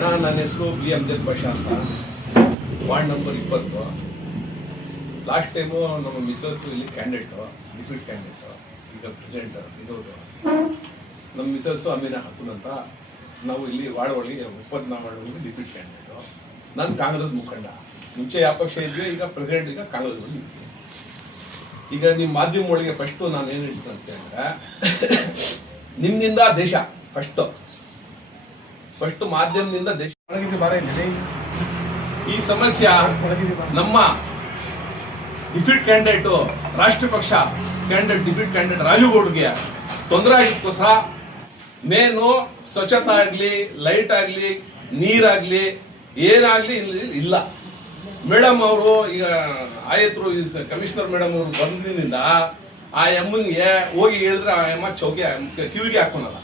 ಅಣ್ಣ ನನ್ನ ಹೆಸರು ಬಿ ಅಮ್ಜದ್ ಪಾಷಾ ಅಂತ, ವಾರ್ಡ್ ನಂಬರ್ 20. ಲಾಸ್ಟ್ ಟೈಮು ನಮ್ಮ ಮಿಸಸ್ ಇಲ್ಲಿ ಕ್ಯಾಂಡಿಡೇಟು, ಡಿಫೀಟ್ ಕ್ಯಾಂಡಿಡೇಟು, ಈಗ ಪ್ರೆಸಿಡೆಂಟ್ ಇರೋದು. ನಮ್ಮ ಮಿಸಸ್ಸು ಅಮೀನಾ ಖಾತೂನ್ ಅಂತ. ನಾವು ಇಲ್ಲಿ ವಾರ್ಡ್ ಒಳಗೆ 20 ವಾರ್ಡ್ ಡಿಫೀಟ್ ಕ್ಯಾಂಡಿಡೇಟು. ನಾನು ಕಾಂಗ್ರೆಸ್ ಮುಖಂಡ. ಮುಂಚೆ ಯಾವ ಪಕ್ಷ ಇದ್ವಿ, ಈಗ ಪ್ರೆಸಿಡೆಂಟ್ ಈಗ ಕಾಂಗ್ರೆಸ್ ಒಳಗೆ. ಈಗ ನಿಮ್ಮ ಮಾಧ್ಯಮ ಒಳಗೆ ಫಸ್ಟು ನಾನು ಏನು ಹೇಳ್ತೀನಿ ಅಂತ ಹೇಳಿದ್ರೆ, ನಿಮ್ಮಿಂದ ದೇಶ ಫಸ್ಟ್ ಮಾಧ್ಯಮದಿಂದ ದೇಶ. ಈ ಸಮಸ್ಯೆ ನಮ್ಮ ಡಿಫೀಟ್ ಕ್ಯಾಂಡಿಡೇಟು, ರಾಷ್ಟ್ರ ಪಕ್ಷ ಕ್ಯಾಂಡಿಡೇಟ್ ಡಿಫೀಟ್ ಕ್ಯಾಂಡಿಡೇಟ್ ರಾಜುಗೌಡ್ಗೆ ತೊಂದರೆ ಆಗಿದ್ದಕ್ಕೋಸ್ಕರ ಮೇನು ಸ್ವಚ್ಛತಾ ಆಗಲಿ, ಲೈಟ್ ಆಗಲಿ, ನೀರಾಗಲಿ ಏನಾಗಲಿ ಇಲ್ಲ. ಮೇಡಮ್ ಅವರು ಈಗ ಆಯತ್ರು ಕಮಿಷನರ್ ಮೇಡಮ್ ಅವರು ಬಂದಿನಿಂದ ಆ ಎಮ್ಮನಿಗೆ ಹೋಗಿ ಹೇಳಿದ್ರೆ ಆ ಎಮ್ಮ ಚೌಕಿ ಕಿವಿಗೆ ಹಾಕೋನಲ್ಲ.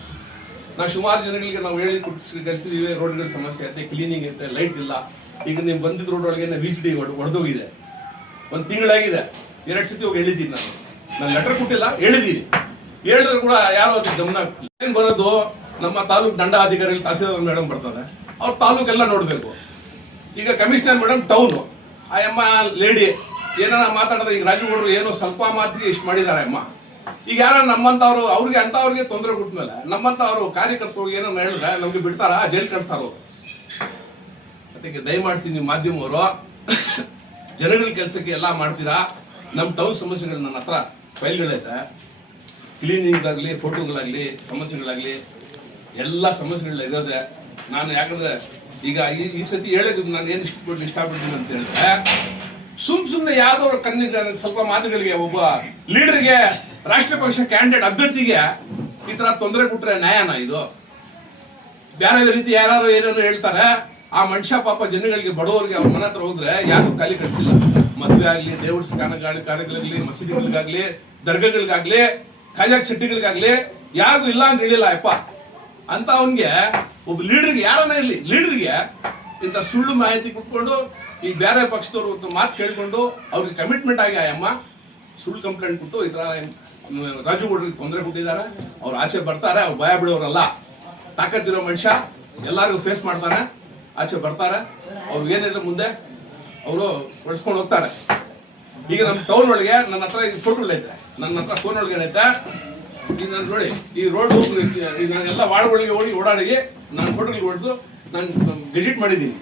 ನಾವು ಸುಮಾರು ಜನಗಳಿಗೆ ನಾವು ಹೇಳಿ ಕಳಿಸಿದೀವಿ, ರೋಡ್ಗಳ ಸಮಸ್ಯೆ ಐತೆ, ಕ್ಲೀನಿಂಗ್ ಐತೆ, ಲೈಟ್ ಇಲ್ಲ. ಈಗ ನೀವು ಬಂದಿದ್ದ ರೋಡ್ ಒಳಗೆ ರೀಚ್ ಡಿ ಹೊಡೆದೋಗಿದೆ. 1 ತಿಂಗಳಾಗಿದೆ. 2 ಸತಿ ಹೋಗಿ ಹೇಳಿದ್ದೀನಿ. ನಾನು ಲೆಟರ್ ಕೊಟ್ಟಿಲ್ಲ, ಹೇಳಿದ್ದೀನಿ. ಹೇಳಿದ್ರು ಕೂಡ ಯಾರು ಅದಕ್ಕೆ ಗಮನ ಏನ್ ಬರೋದು. ನಮ್ಮ ತಾಲೂಕು ದಂಡಾಧಿಕಾರಿ ತಹಸೀಲ್ದಾರ್ ಮೇಡಮ್ ಬರ್ತದೆ, ಅವ್ರ ತಾಲೂಕೆಲ್ಲ ನೋಡ್ಬೇಕು. ಈಗ ಕಮಿಷನರ್ ಮೇಡಮ್ ಟೌನು, ಆ ಅಮ್ಮ ಲೇಡಿ ಏನಾರ ಮಾತಾಡಿದ್ರೆ, ಈಗ ರಾಜುಗೌಡರು ಏನೋ ಸ್ವಲ್ಪ ಮಾತಿಗೆ ಇಷ್ಟು ಮಾಡಿದ್ದಾರೆ ಅಮ್ಮ. ಈಗ ಯಾರ ನಮ್ಮಂತವ್ರು ಅವ್ರಿಗೆ ಅಂತವ್ರಿಗೆ ತೊಂದರೆ ಕೊಟ್ಮೇಲೆ ನಮ್ಮಂತ ಅವರು ಕಾರ್ಯಕರ್ತರು ಏನೋ ಹೇಳಿದ್ರೆ ನಮ್ಗೆ ಬಿಡ್ತಾರ, ಜೈಲ್ ಕಳಿಸ್ತಾರ ಅವರು. ಅದಕ್ಕೆ ದಯಮಾಡಿಸಿ ನೀವು ಮಾಧ್ಯಮವರು ಜನಗಳ ಕೆಲಸಕ್ಕೆ ಎಲ್ಲ ಮಾಡ್ತೀರಾ. ನಮ್ಮ ಟೌನ್ ಸಮಸ್ಯೆಗಳು ನನ್ನ ಹತ್ರ ಫೈಲ್ಗಳೈತೆ, ಕ್ಲೀನಿಂಗ್ ಆಗಲಿ, ಫೋಟೋಗಳಾಗ್ಲಿ, ಸಮಸ್ಯೆಗಳಾಗ್ಲಿ ಎಲ್ಲ ಸಮಸ್ಯೆಗಳ ಇರೋದೆ. ನಾನು ಯಾಕಂದ್ರೆ ಈಗ ಈ ಸತಿ ಹೇಳೋದು ನಾನು ಏನು ಇಷ್ಟಪಡ್ತೀನಿ ಅಂತ ಹೇಳಿದ್ರೆ, ಸುಮ್ಮನೆ ಯಾವ್ದವ್ರ ಕಣ್ಣಿಗೆ ಸ್ವಲ್ಪ ಮಾತುಗಳಿಗೆ ಒಬ್ಬ ಲೀಡರ್ಗೆ, ರಾಷ್ಟ್ರ ಪಕ್ಷ ಕ್ಯಾಂಡಿಡೇಟ್ ಅಭ್ಯರ್ಥಿಗೆ ಈ ತರ ತೊಂದರೆ ಕೊಟ್ರೆ ನ್ಯಾಯನ ಇದು? ಬೇರೆ ರೀತಿ ಯಾರು ಏನಾದ್ರು ಹೇಳ್ತಾರೆ. ಆ ಮನುಷ್ಯ ಪಾಪ ಜನಗಳಿಗೆ, ಬಡವರಿಗೆ ಅವ್ರ ಮನೆ ಹತ್ರ ಹೋದ್ರೆ ಯಾರು ಖಾಲಿ ಕಳಿಸಿಲ್ಲ. ಮದುವೆ ಆಗ್ಲಿ, ದೇವರ ಕಾರ್ಯಗಳಾಗ್ಲಿ, ಮಸೀದಿಗಳಿಗಾಗ್ಲಿ, ದರ್ಗಾಗಳಿಗಾಗ್ಲಿ, ಖಾಜಾ ಚಟ್ಟಿಗಳಿಗಾಗ್ಲಿ ಯಾರಿಗೂ ಇಲ್ಲ ಅಂತ ಹೇಳಿಲ್ಲ ಯಪ್ಪ. ಅಂತ ಅವನ್ಗೆ ಒಬ್ಬ ಲೀಡರ್ಗೆ, ಯಾರನ್ನ ಇರ್ಲಿ ಲೀಡರ್ಗೆ ಇಂಥ ಸುಳ್ಳು ಮಾಹಿತಿ ಕೊಟ್ಕೊಂಡು, ಈ ಬೇರೆ ಪಕ್ಷದವ್ರು ಮಾತು ಕೇಳ್ಕೊಂಡು ಅವ್ರಿಗೆ ಕಮಿಟ್ಮೆಂಟ್ ಆಗಿ ಅಮ್ಮ ಸುಳ್ಳು ಕಂಪ್ಲೇಂಟ್ ಕೊಟ್ಟು ಈ ತರ ರಾಜುಗೌಡರಿಗೆ ತೊಂದರೆ ಕೊಟ್ಟಿದ್ದಾರೆ. ಅವ್ರು ಆಚೆ ಬರ್ತಾರೆ, ಅವ್ರು ಭಯ ಬಿಡೋರಲ್ಲ. ತಾಕತ್ತಿರೋ ಮನುಷ್ಯ ಎಲ್ಲರಿಗೂ ಫೇಸ್ ಮಾಡ್ತಾನೆ, ಆಚೆ ಬರ್ತಾರೆ. ಅವ್ರಿಗೆ ಏನಿದ್ರೆ ಮುಂದೆ ಅವರು ಹೊಡ್ಸ್ಕೊಂಡು ಹೋಗ್ತಾರೆ. ಈಗ ನಮ್ಮ ಟೌನ್ ಒಳಗೆ ನನ್ನ ಹತ್ರ ಫೋಟೋಗಳೈತೆ, ನನ್ನ ಹತ್ರ ಫೋನ್ ಒಳಗೆ ಏನೈತೆ, ಈಗ ನಾನು ನೋಡಿ ಈ ರೋಡ್ ನಾನೆಲ್ಲ ವಾರ್ಡ್ಗಳಿಗೆ ಹೋಗಿ ಓಡಾಡಿ ನಾನು ಫೋಟೋಗಳು ಹೊಡೆದು ನಾನು ವಿಸಿಟ್ ಮಾಡಿದ್ದೀನಿ.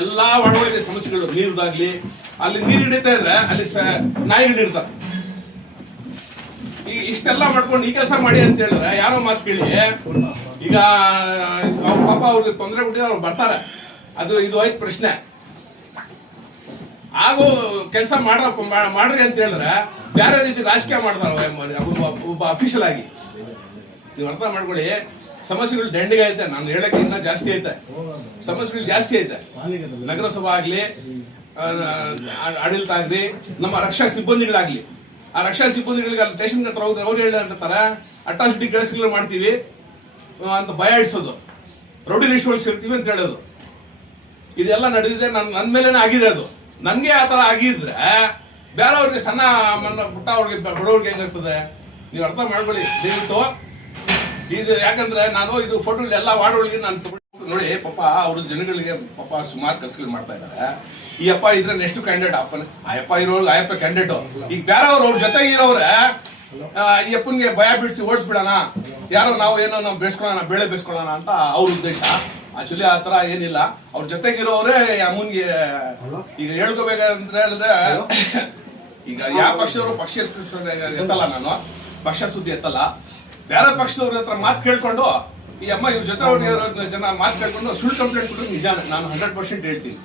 ಎಲ್ಲಾ ವಾರ್ಡ್ಗಳಿಗೆ ಸಮಸ್ಯೆಗಳು, ನೀರ್ದಾಗ್ಲಿ, ಅಲ್ಲಿ ನೀರು ಹಿಡಿತಾ ಇದ್ರೆ ಅಲ್ಲಿ ನಾಯಿಗಳು ಇರ್ತಾರೆ. ಈಗ ಇಷ್ಟೆಲ್ಲ ಮಾಡ್ಕೊಂಡು ಈ ಕೆಲಸ ಮಾಡಿ ಅಂತ ಹೇಳಿದ್ರೆ ಯಾರೋ ಮಾತು ಕೇಳಿ, ಈಗ ಪಾಪ ಅವ್ರಿಗೆ ತೊಂದರೆ ಕೊಟ್ಟಿದ್ರೆ ಅವ್ರು ಬರ್ತಾರೆ. ಅದು ಇದು ಆಯ್ತು ಪ್ರಶ್ನೆ. ಆಗೋ ಕೆಲಸ ಮಾಡ್ರಿ ಅಂತ ಹೇಳಿದ್ರೆ ಬೇರೆ ರೀತಿ ರಾಜಕೀಯ ಮಾಡ್ತಾರೆ ಒಬ್ಬ ಅಫಿಷಿಯಲ್ ಆಗಿ. ನೀವು ಅರ್ಥ ಮಾಡ್ಕೊಳ್ಳಿ, ಸಮಸ್ಯೆಗಳು ದಂಡಿಗೆ ಐತೆ. ನಾನು ಹೇಳಕ್ಕೆ ಇನ್ನ ಜಾಸ್ತಿ ಐತೆ, ಸಮಸ್ಯೆಗಳು ಜಾಸ್ತಿ ಐತೆ. ನಗರಸಭಾ ಆಗ್ಲಿ, ಆಡಳಿತ ಆಗ್ಲಿ, ನಮ್ಮ ರಕ್ಷಾ ಸಿಬ್ಬಂದಿಗಳಾಗ್ಲಿ, ಆ ರಕ್ಷಾ ಸಿಬ್ಬಂದಿಗಳಿಗೆ ಅಲ್ಲಿ ಸ್ಟೇಷನ್ ಹತ್ರ ಹೋದ್ರೆ ಅವ್ರು ಹೇಳಿದಂತಾರೆ ಅಟ್ರಾಸಿಟಿ ಕೇಸ್ಗಳು ಮಾಡ್ತೀವಿ ಅಂತ ಭಯ ಇಡಿಸೋದು, ರೌಡಿ ಲಿಸ್ಟ್ ಒಳಗೆ ಸೇರ್ತೀವಿ ಅಂತ ಹೇಳೋದು. ಇದೆಲ್ಲ ನಡೆದಿದೆ, ನನ್ನ ಮೇಲೇನೆ ಆಗಿದೆ. ಅದು ನನ್ಗೆ ಆ ತರ ಆಗಿದ್ರೆ ಬೇರೆಯವ್ರಿಗೆ, ಸಣ್ಣ ಪುಟ್ಟ ಅವ್ರಿಗೆ, ಬಡವ್ರಿಗೆ ಹೆಂಗಾಗ್ತದೆ? ನೀವು ಅರ್ಥ ಮಾಡ್ಕೊಳ್ಳಿ ದಯವಿಟ್ಟು. ಇದು ಯಾಕಂದ್ರೆ ನಾನು ಇದು ಫೋಟೋ ಎಲ್ಲ ವಾರ್ಡ್ಗಳಿಗೆ ನಾನು ನೋಡಿ, ಪಾಪ ಅವ್ರ ಜನಗಳಿಗೆ ಪಾಪ ಸುಮಾರು ಕೆಲಸಗಳು ಮಾಡ್ತಾ ಇದ್ದಾರೆ. ಈ ಅಪ್ಪ ಇದ್ರೆ ನೆಕ್ಸ್ಟ್ ಕ್ಯಾಂಡಿಡೇಟ್ ಅಪ್ಪನ, ಆ ಅಪ್ಪ ಇರೋರು ಆ ಅಪ್ಪ ಕ್ಯಾಂಡಿಡೇಟ್. ಈಗ ಬೇರೆಯವ್ರು ಅವ್ರ ಜೊತೆಗೆ ಇರೋವ್ರೆ ಈ ಅಪ್ಪನ್ಗೆ ಭಯ ಬಿಡಿಸಿ ಓಡಿಸ್ಬಿಡೋಣ, ಯಾರೋ ನಾವು ಏನೋ ನಾವು ಬೇಯಿಸ್ಕೊಳ್ಳೋಣ, ಬೇಳೆ ಬೇಯಿಸ್ಕೊಳ್ಳೋಣ ಅಂತ ಅವ್ರ ಉದ್ದೇಶ. ಆಕ್ಚುಲಿ ಆ ತರ ಏನಿಲ್ಲ. ಅವ್ರ ಜೊತೆಗಿರೋರೇ ಅಮ್ಮನ್ಗೆ ಈಗ ಹೇಳ್ಕೋಬೇಕಂತ ಹೇಳಿದ್ರೆ, ಈಗ ಯಾವ ಪಕ್ಷದವರು ಪಕ್ಷ ಎತ್ತಲ್ಲ, ನಾನು ಪಕ್ಷ ಸುದ್ದಿ ಎತ್ತಲ್ಲ. ಬೇರೆ ಪಕ್ಷದವ್ರ ಹತ್ರ ಮಾತು ಕೇಳ್ಕೊಂಡು ಈ ಅಮ್ಮ ಇವ್ರ ಜೊತೆ ಜನ ಮಾತು ಕೇಳ್ಕೊಂಡು ಸುಳ್ಳು ಕಂಪ್ಲೇಂಟ್ ಕೊಟ್ಟು ನಿಜಾನೇ ನಾನು 100% ಹೇಳ್ತೀನಿ.